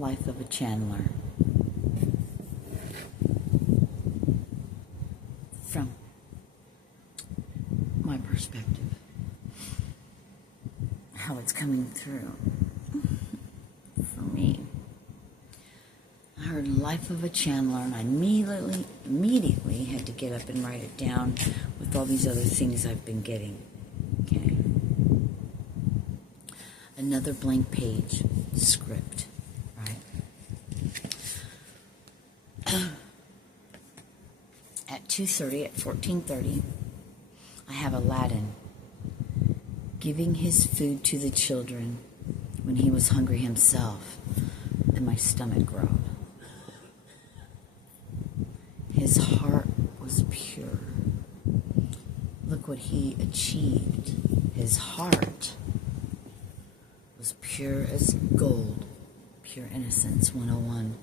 Life of a Channeler. From my perspective, how it's coming through for me. I heard Life of a Channeler, and I immediately had to get up and write it down with all these other things I've been getting. Okay. Another blank page, script, right? At 2:30, at 14:30, I have Aladdin giving his food to the children when he was hungry himself, and my stomach growled. His heart was pure. Look what he achieved. His heart was pure as gold. Pure Innocence 101.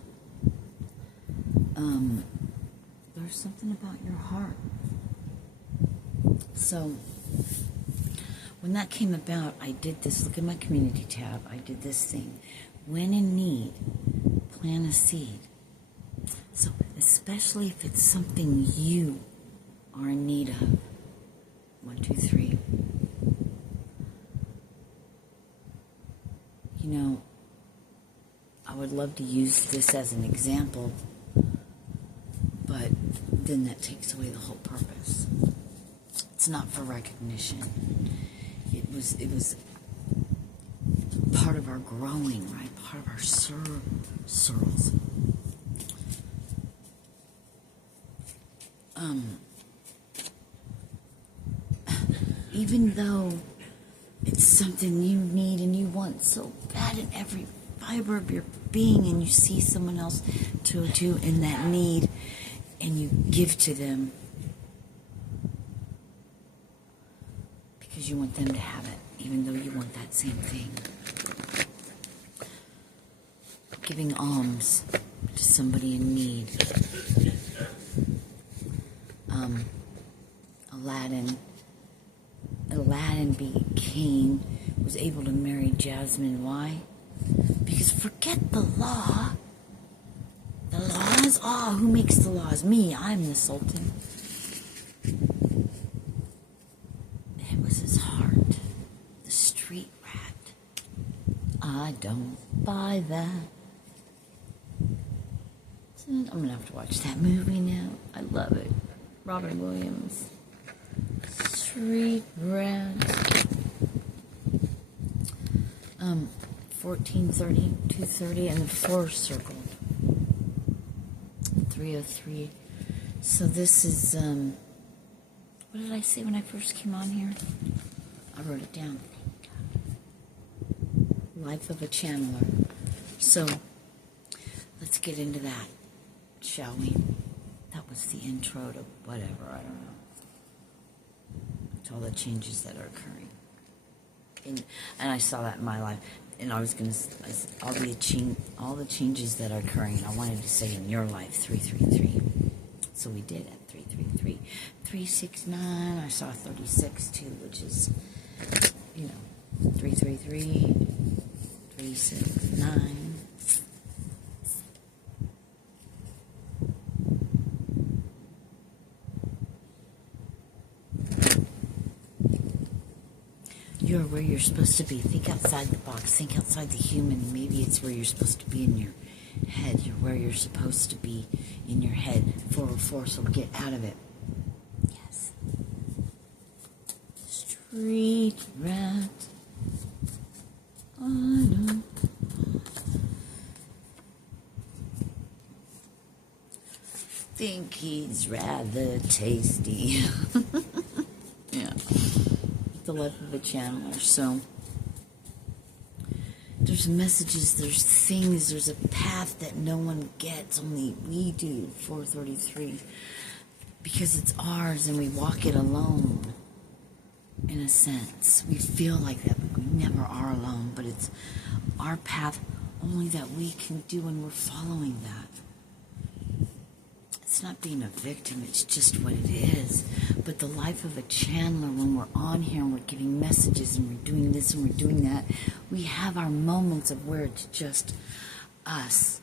There's something about your heart. So, when that came about, I did this. Look at my community tab. I did this thing. When in need, plant a seed. So, especially if it's something you are in need of. 1, 2, 3. You know, I would love to use this as an example, but then that takes away the whole purpose. It's not for recognition. It was part of our growing, right? Part of our sorrows. Even though it's something you need and you want so bad in every fiber of your being, and you see someone else too in that need, and you give to them because you want them to have it, even though you want that same thing. Giving alms to somebody in need. Aladdin was able to marry Jasmine. Why? Because forget the law. The laws? Who makes the laws? Me. I'm the Sultan. It was his heart. The street rat. I don't buy that. I'm going to have to watch that movie now. I love it. Robin Williams. Street rat. 14:30, 2:30, and the 4 circled. 3:03. So this is, what did I say when I first came on here? I wrote it down. Life of a Channeler. So, let's get into that, shall we? That was the intro to whatever, I don't know. To all the changes that are occurring. And I saw that in my life. And I was going to, all the changes that are occurring, and I wanted to say in your life, 333. So we did at 333. 369, I saw 36 too, which is, 333, 369. You're where you're supposed to be. Think outside the box. Think outside the human. Maybe it's where you're supposed to be in your head. You're where you're supposed to be in your head. 404, so get out of it. Yes. Street rat. I don't think he's rather tasty. Yeah. The Life of a Channeler. So there's messages, there's things, there's a path that no one gets, only we do. 433, because it's ours and we walk it alone. In a sense, we feel like that, but we never are alone. But it's our path only that we can do, and we're following that. It's not being a victim, it's just what it is. But the life of a channeler, when we're on here and we're giving messages and we're doing this and we're doing that, we have our moments of where it's just, us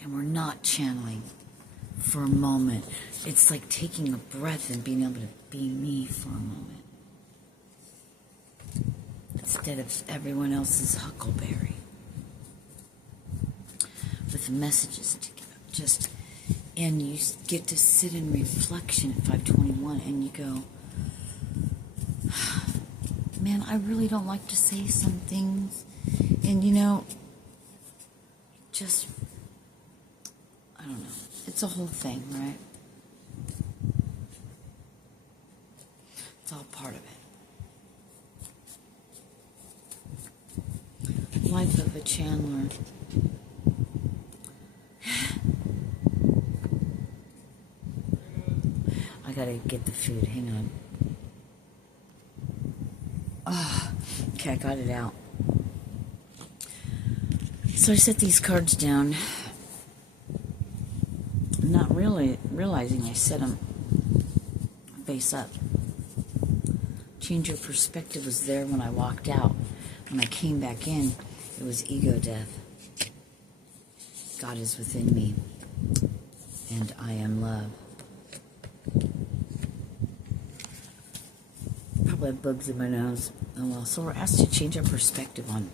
and we're not channeling for a moment. It's like taking a breath and being able to be me for a moment. Instead of everyone else's huckleberry. With messages to just, and you get to sit in reflection at 521 and you go, man, I really don't like to say some things. And just, I don't know. It's a whole thing, right? It's all part of it. Life of a channeler. I gotta get the food. Hang on. Okay, I got it out. So I set these cards down, not really realizing I set them face up. Change your perspective was there when I walked out. When I came back in, it was ego death. God is within me, and I am love. Probably have bugs in my nose. Oh well. So we're asked to change our perspective on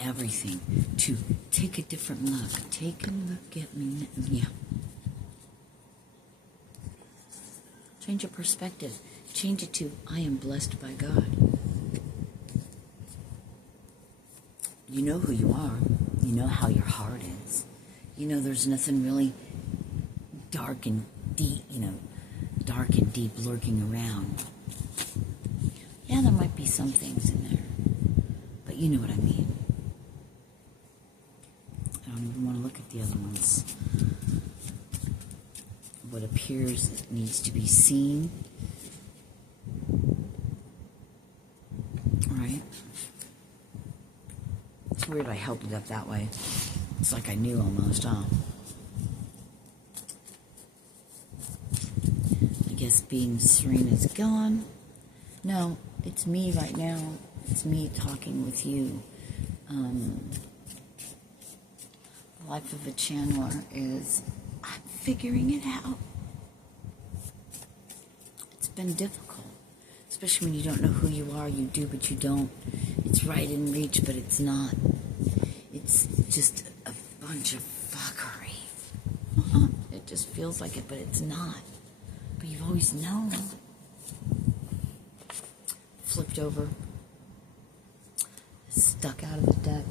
everything. To take a different look. Take a look at me. Yeah. Change your perspective. Change it to, I am blessed by God. You know who you are. You know how your heart is. You know there's nothing really dark and deep, lurking around. Yeah, there might be some things in there. But you know what I mean. I don't even want to look at the other ones. What appears needs to be seen. Right? It's weird I held it up that way. It's like I knew almost, huh? I guess being Serena's gone. No, it's me right now. It's me talking with you. The life of a channeler is, I'm figuring it out. It's been difficult. Especially when you don't know who you are. You do, but you don't. It's right in reach, but it's not. It's just a bunch of fuckery. It just feels like it, but it's not. But you've always known. Flipped over. Stuck out of the deck.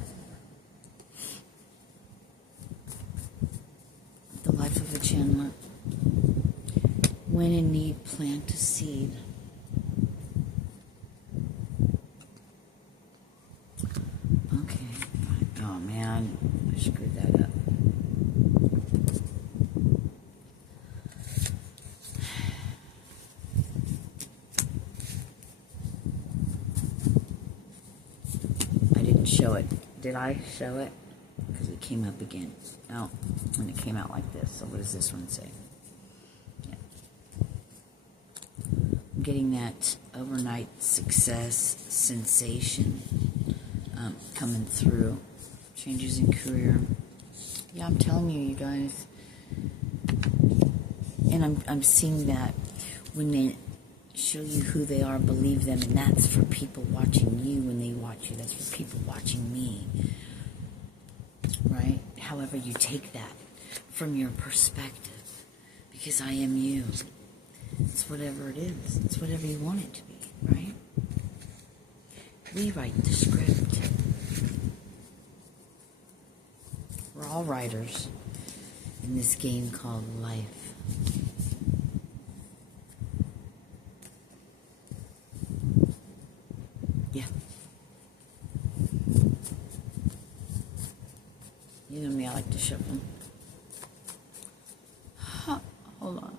The life of a channeler. When in need, plant a seed. Okay. Oh man, I screwed that up. I didn't show it. Did I show it? Because it came up again. Oh, and it came out like this. So what does this one say? Yeah. I'm getting that overnight success sensation coming through. Changes in career. Yeah, I'm telling you, you guys. And I'm seeing that when they show you who they are, believe them, and that's for people watching you when they watch you. That's for people watching me. Right? However you take that from your perspective. Because I am you. It's whatever it is. It's whatever you want it to be. Right? Rewrite the script. We're all writers in this game called life. Yeah. You know me, I like to shove them. Hold on.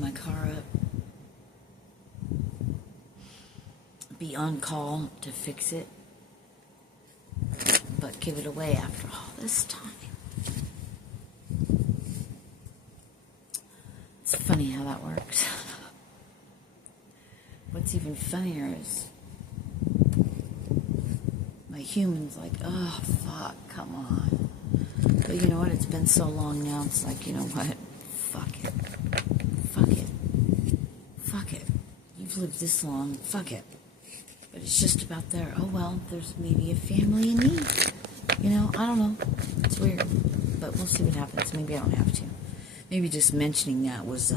my car up, be on call to fix it, but give it away after all this time. It's funny how that works. What's even funnier is my human's like, oh, fuck, come on. But you know what? It's been so long now, it's like, you know what? Fuck it. Fuck it. Fuck it. You've lived this long. Fuck it. But it's just about there. Oh, well, there's maybe a family in need. You know, I don't know. It's weird. But we'll see what happens. Maybe I don't have to. Maybe just mentioning that was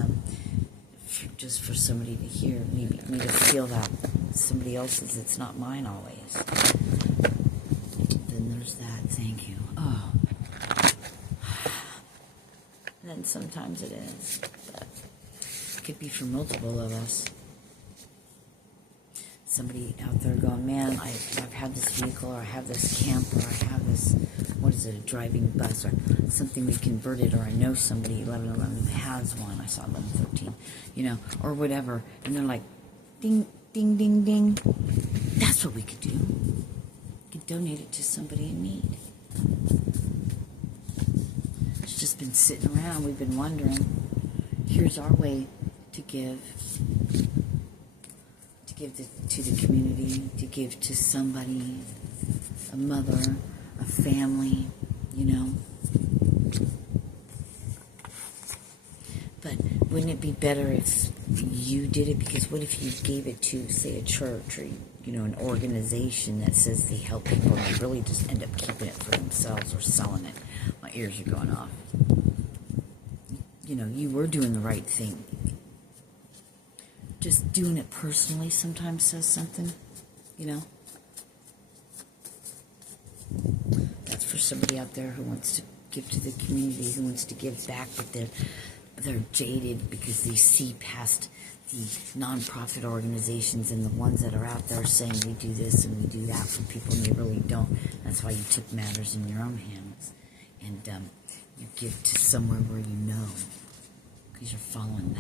just for somebody to hear. Maybe me to feel that somebody else's. It's not mine always. Then there's that. Thank you. Oh. And then sometimes it is. But it could be for multiple of us. Somebody out there going, man, I've had this vehicle, or I have this camper, or I have this, what is it, a driving bus, or something we converted, or I know somebody, 1111, who has one. I saw 1113, you know, or whatever. And they're like, ding, ding, ding, ding. That's what we could do. We could donate it to somebody in need. It's just been sitting around. We've been wondering. Here's our way to give. To give to the community, to give to somebody, a mother, a family, you know. But wouldn't it be better if you did it? Because what if you gave it to, say, a church or, you know, an organization that says they help people and they really just end up keeping it for themselves or selling it? My ears are going off. You know, you were doing the right thing. Just doing it personally sometimes says something, you know. That's for somebody out there who wants to give to the community, who wants to give back, but they're jaded because they see past the nonprofit organizations and the ones that are out there saying we do this and we do that for people, and they really don't. That's why you took matters in your own hands, and you give to somewhere where you know, because you're following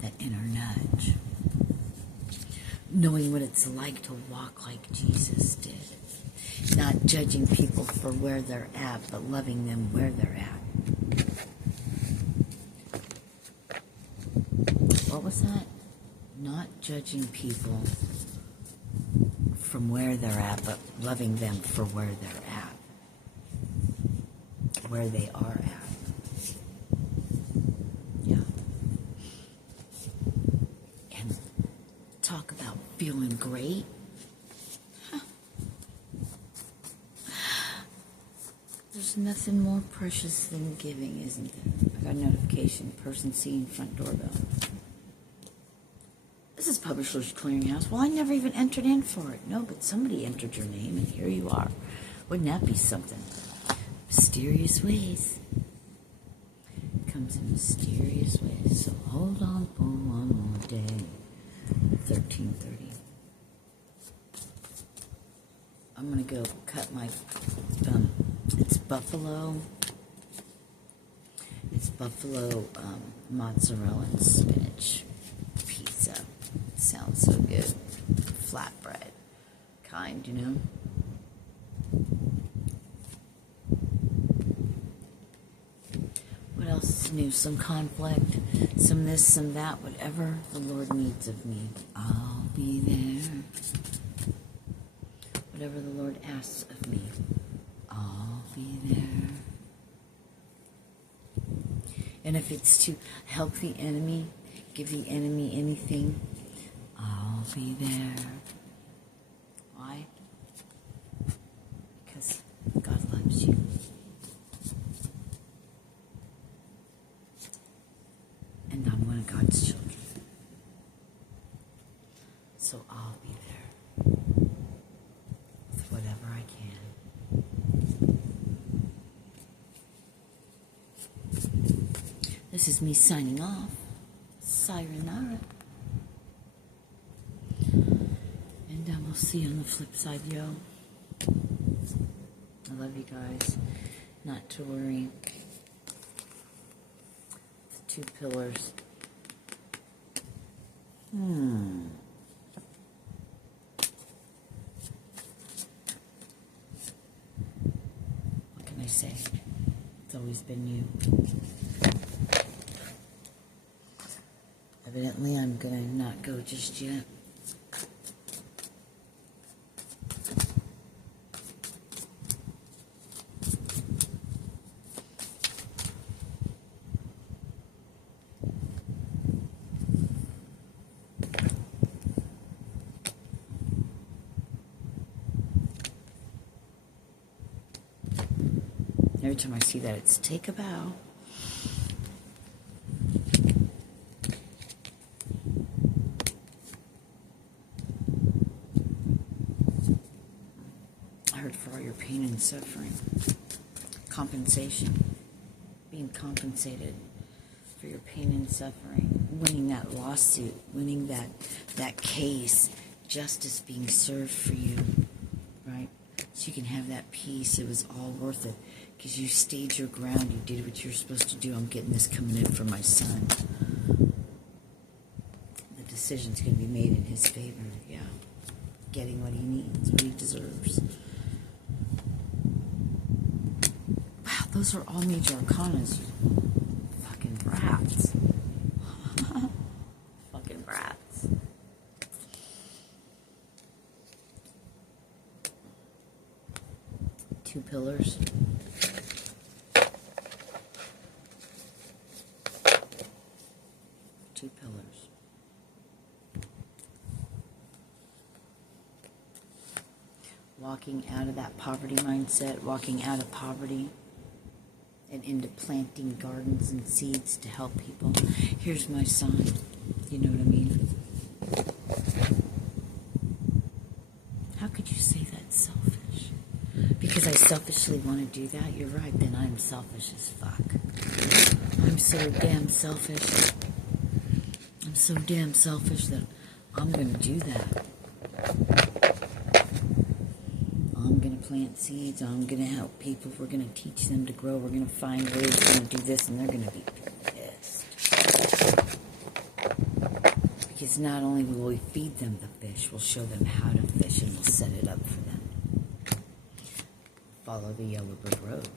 that inner nudge. Knowing what it's like to walk like Jesus did. Not judging people for where they're at, but loving them where they're at. What was that? Not judging people from where they're at, but loving them for where they're at. Where they are at. Talk about feeling great. Huh. There's nothing more precious than giving, isn't there? I got a notification. Person seeing front doorbell. This is Publishers Clearinghouse. Well, I never even entered in for it. No, but somebody entered your name, and here you are. Wouldn't that be something? Mysterious ways. It comes in mysterious ways. So hold on for one more day. 13:30. I'm gonna go cut my it's buffalo mozzarella and spinach pizza. It sounds so good. Flatbread kind, you know. What else is new? Some conflict, some this, some that, whatever the Lord needs of me, I'll be there. Whatever the Lord asks of me, I'll be there. And if it's to help the enemy, give the enemy anything, I'll be there. Why? Because God loves you. And I'm one of God's children. So I'll be there with whatever I can. This is me signing off. Sirena. And we'll see you on the flip side, yo. I love you guys. Not to worry. The two pillars. What can I say? It's always been you. Evidently, I'm gonna not go just yet. Every time I see that, it's take a bow. I heard for all your pain and suffering. Compensation. Being compensated for your pain and suffering. Winning that lawsuit. Winning that case. Justice being served for you. Right? So you can have that peace. It was all worth it. Because you stayed your ground. You did what you're supposed to do. I'm getting this coming in for my son. The decision's going to be made in his favor. Yeah. Getting what he needs. What he deserves. Wow, those are all major arcanas. Fucking brats. Fucking brats. Two pillars. Two pillars. Walking out of that poverty mindset, walking out of poverty and into planting gardens and seeds to help people. Here's my son. You know what I mean? How could you say that's selfish? Because I selfishly want to do that? You're right, then I'm selfish as fuck. I'm so damn selfish. I'm so damn selfish that I'm going to do that. I'm going to plant seeds. I'm going to help people. We're going to teach them to grow. We're going to find ways. We're going to do this, and they're going to be pissed. Because not only will we feed them the fish, we'll show them how to fish, and we'll set it up for them. Follow the yellow brick road.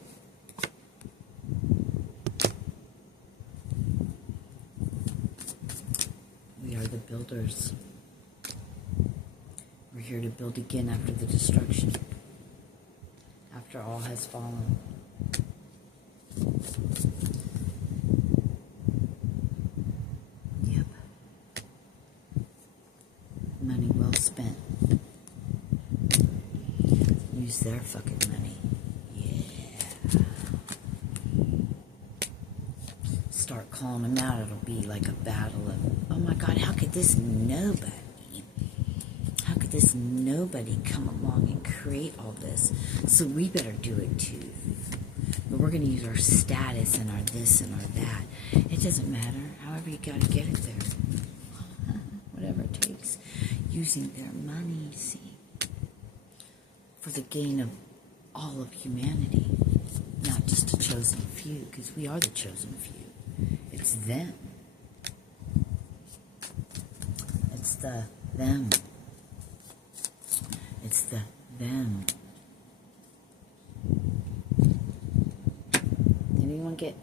We are the builders. We're here to build again after the destruction. After all has fallen. Yep. Money well spent. Use their fucking money. Yeah. Start calling them out. It'll be like a battle of, oh my God, how could this nobody? How could this nobody come along and create all this? So we better do it too. But we're going to use our status and our this and our that. It doesn't matter. However you got to get it there. Whatever it takes. Using their money, see. For the gain of all of humanity. Not just a chosen few. Because we are the chosen few. It's them. It's the them. It's the them. Did anyone get,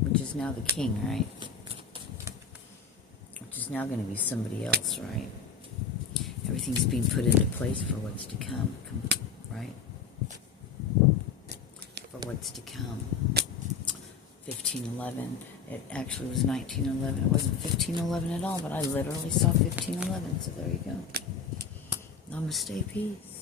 which is now the king, right? Which is now going to be somebody else, right? Everything's being put into place for what's to come, right? For what's to come. 1511. It actually was 1911. It wasn't 1511 at all, but I literally saw 1511, so there you go. Namaste, peace.